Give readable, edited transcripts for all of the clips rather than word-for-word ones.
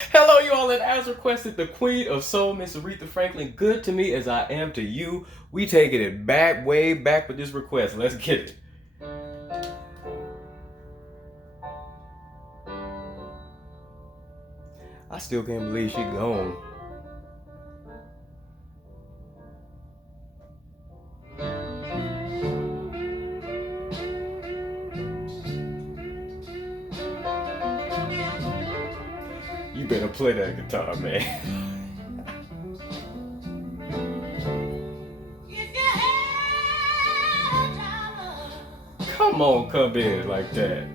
Hello, you all, and as requested, the Queen of Soul, Miss Aretha Franklin. Good to me as I am to you. We taking it back, way back with this request. Let's get it. I still can't believe she gone. You better play that guitar, man. Come on, come in like that.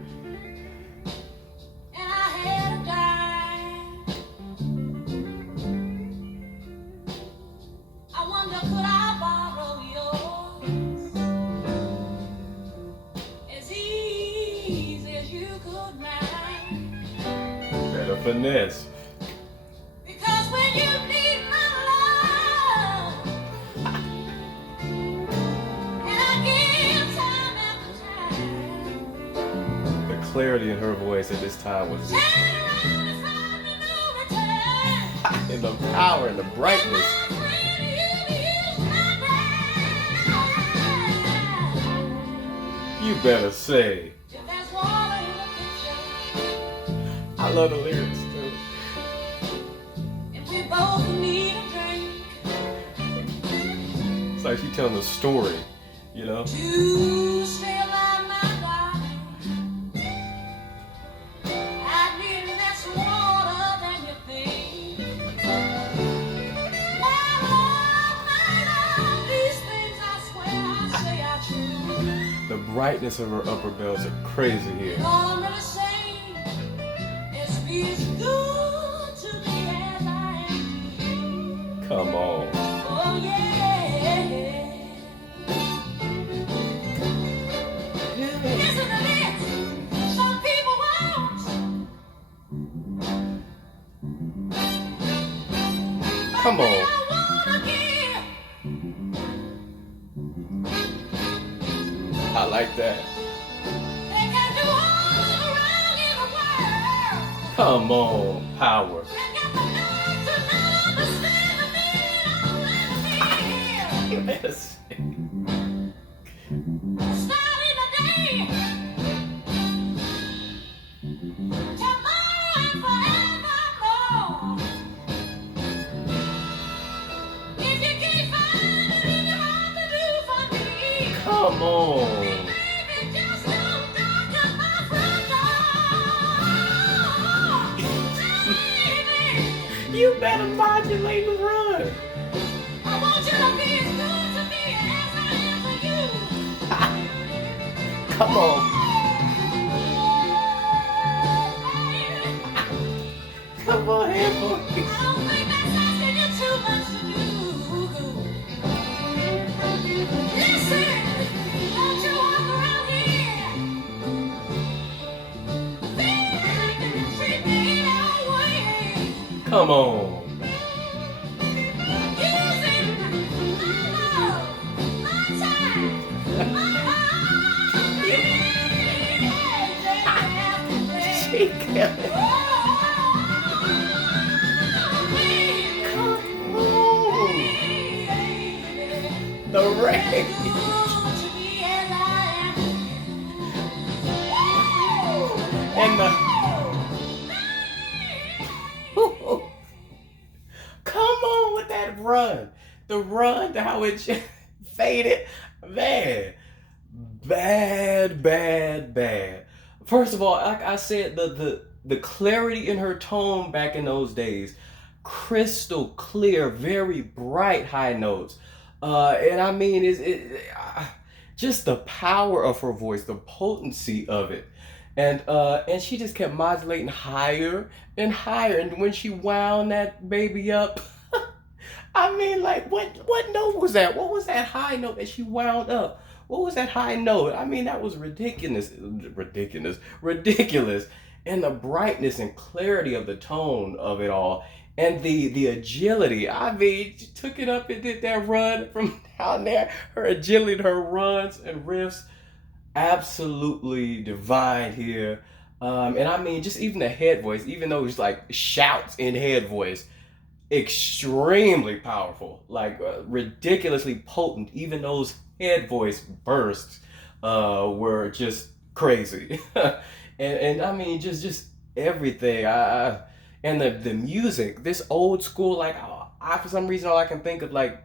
Better finesse. Because when you need my love, and I give time after time, The clarity in her voice at this time was turn around and find me no return. in the power and the And brightness. my friend, you use my brain. You better say. If there's water in the picture, I love the lyrics too. and we both need a drink It's like she telling a story, you know? to stay alive, my darling, I need less water than you think. My love, these things I swear I say are true. The brightness of her upper bells are crazy here. All I'm really saying is be as good to me as I am. Come on. Oh yeah. Listen to this. Some people won't. Come But on. I wanna give. I like that. They can do all the wrong in the world. Come on, power. And got the nerve to not understand the meaning of living. Yes. Starting the day, tomorrow and forevermore. If you can't find it in your heart to do for me, Come on. baby, just don't darken my front door. Baby, You better modulate and run. I want you to be as good to me as I am to you. Come on. Come on, handboy. I don't think that's asking you too much to do. Listen, don't you walk around here feeling like you can treat me that way. Come on. Using my love, my time, my heart. She got it. Come on. The rain. And the come on with that run. The run, how it just faded. Man. Bad, bad, bad. First of all, like I said, the clarity in her tone back in those days, crystal clear, very bright high notes. And I mean, just the power of her voice, the potency of it. And she just kept modulating higher and higher. And when she wound that baby up, I mean, like, what note was that? What was that high note that she wound up? What was that high note? I mean, that was ridiculous, ridiculous, ridiculous. And the brightness and clarity of the tone of it all, and the agility. I mean, she took it up and did that run from down there. Her agility, her runs and riffs, absolutely divine here. And I mean, just even the head voice, even though it's like shouts in head voice, extremely powerful, like ridiculously potent. Even those head voice bursts were just crazy, and I mean just everything. And the music, this old school like I for some reason all I can think of like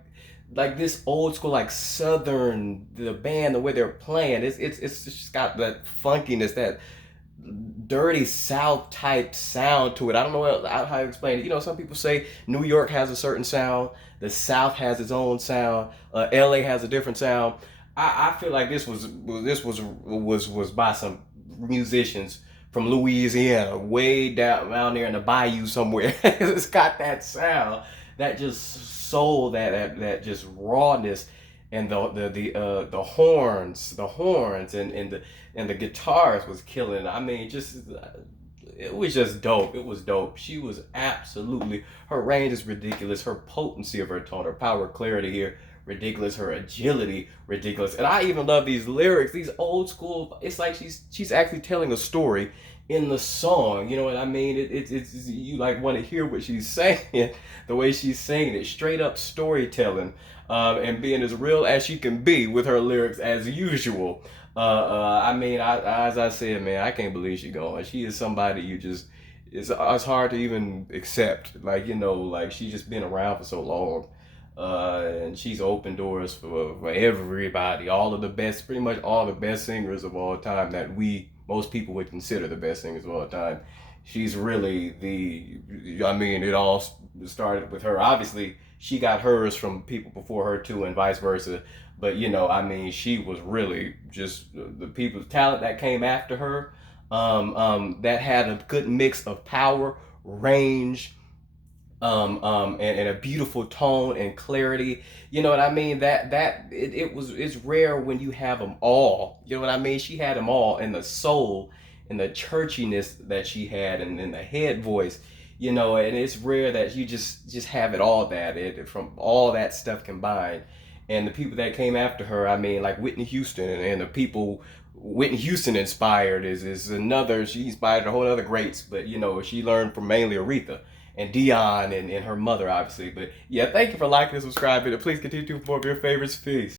this old school like southern the band the way they're playing it's just got that funkiness that dirty South type sound to it. I don't know how to explain it. You know, some people say New York has a certain sound, the South has its own sound, LA has a different sound. I feel like this was by some musicians from Louisiana, way down there in the bayou somewhere. It's got that sound, that just soul, that just rawness, and the horns, and the guitars was killing. I mean, just it was just dope. It was dope. She was absolutely, her range is ridiculous. Her potency of her tone, her power, clarity here, ridiculous. Her agility, ridiculous. And I even love these lyrics, these old school. It's like she's actually telling a story in the song. You know what I mean? It's you like want to hear what she's saying, the way she's saying it, straight up storytelling, and being as real as she can be with her lyrics as usual. I mean, as I said, man, I can't believe she's gone. She is somebody you just it's hard to even accept. Like like she's just been around for so long, and she's opened doors for everybody. All of the best, pretty much all the best singers of all time that we most people would consider the best singers of all time. She's really the. I mean, it all started with her. Obviously, she got hers from people before her too, and vice versa. But I mean, she was really just the people's talent that came after her. That had a good mix of power, range, and a beautiful tone and clarity. You know what I mean? It's rare when you have them all. You know what I mean? She had them all, and the soul, and the churchiness that she had, and the head voice. And it's rare that you just have it all from all that stuff combined. And the people that came after her, I mean, like Whitney Houston, and the people Whitney Houston inspired is another. She inspired a whole other greats, but she learned from mainly Aretha and Dion and her mother, obviously. But yeah, thank you for liking and subscribing, and please continue to more of your favorites. Peace.